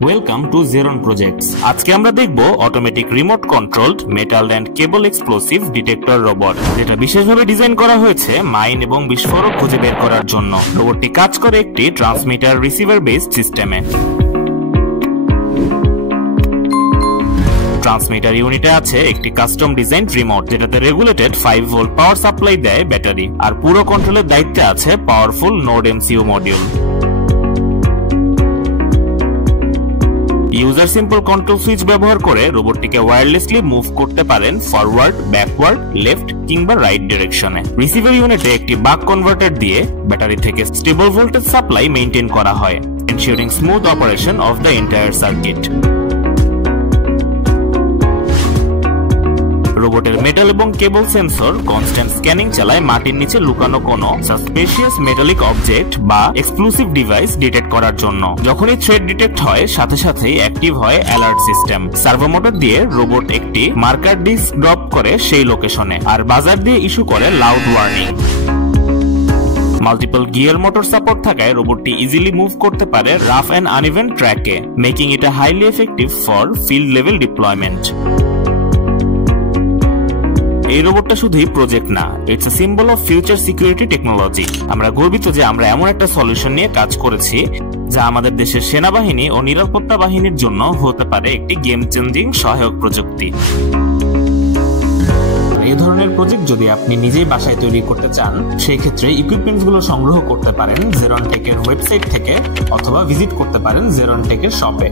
Welcome to জেরন projects. আজকে আমরা দেখব automatic remote controlled metal and cable explosive detector robot, যেটা বিশেষভাবে ডিজাইন করা হয়েছে মাইন এবং বিস্ফোরক খুঁজে বের করার জন্য। রোবটটি কাজ করে একটি ট্রান্সমিটার রিসিভার বেসড সিস্টেমে। ট্রান্সমিটার ইউনিটে আছে একটি কাস্টম ডিজাইন রিমোট, যেটাতে রেগুলেটেড 5 ভোল্ট পাওয়ার সাপ্লাই দেয় ব্যাটারি, আর পুরো কন্ট্রোলের দায়িত্বে আছে powerful node MCU module. User simple control switch ব্যবহার করে রোবটটিকে ওয়্যারলেসলি মুভ করতে পারেন ফরওয়ার্ড, ব্যাকওয়ার্ড, লেফট কিংবা রাইট ডিরেকশনে। রিসিভার ইউনিটে একটি বাক কনভার্টার দিয়ে ব্যাটারি থেকে স্টেবল ভোল্টেজ সাপ্লাই মেইনটেইন করা হয়, ensuring smooth operation of the entire circuit. রোবটের মেটাল এবং কেবল সেন্সর কনস্ট্যান্ট স্ক্যানিং চালায় মাটির নিচে লুকানো কোনো সাসপিশিয়াস মেটালিক অবজেক্ট বা এক্সক্লুসিভ ডিভাইস ডিটেক্ট করার জন্য। যখনই থ্রেট ডিটেক্ট হয়, সাথে সাথেই অ্যাক্টিভ হয় অ্যালার্ট সিস্টেম। সার্ভো মোটর দিয়ে রোবট একটি মার্কার ডিস্ক ড্রপ করে সেই লোকেশনে, আর বাজার দিয়ে ইস্যু করে loud warning. Multiple gear motor support থাকায় রোবটটি ইজিলি মুভ করতে পারে রাফ অ্যান্ড আনইভেন ট্র্যাকে, making it highly effective for field level deployment. এই রোবটটা শুধুই প্রজেক্ট না, it's a symbol of future security technology. আমরা গর্বিত যে আমরা এমন একটা সলিউশন নিয়ে কাজ করেছি যা আমাদের দেশের সেনাবাহিনী ও নিরাপত্তা বাহিনীর জন্য হতে পারে একটি গেম চেঞ্জিং সহায়ক প্রযুক্তি। এই ধরনের প্রজেক্ট যদি আপনি নিজেই বাসায় তৈরি করতে চান, সেই ক্ষেত্রে ইকুইপমেন্টস গুলো সংগ্রহ করতে পারেন জেরন টেকের ওয়েবসাইট থেকে, অথবা ভিজিট করতে পারেন জেরন টেকের শপে।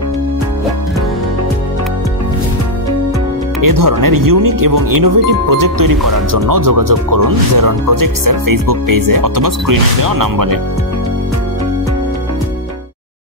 এ ধরনের ইউনিক এবং ইনোভেটিভ প্রজেক্ট তৈরি করার জন্য যোগাযোগ করুন জেরন প্রজেক্টস এর ফেসবুক পেজে অথবা স্ক্রিনে দেওয়া নাম্বারে।